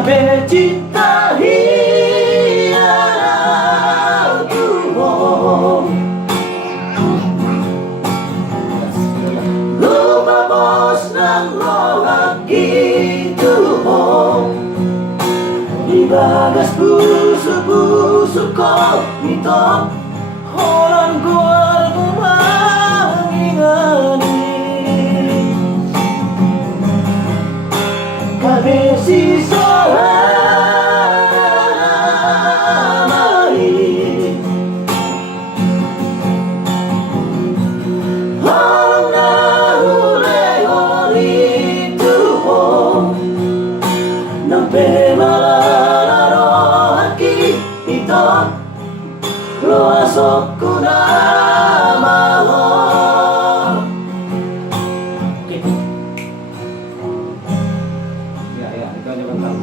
Kabeh cintahi lumabos ng mga gituhong ibagas puso ko ito holan ko ang umangingani kami si Luasok ko na mahal. Okay. Ya, ikaw niya bang tao?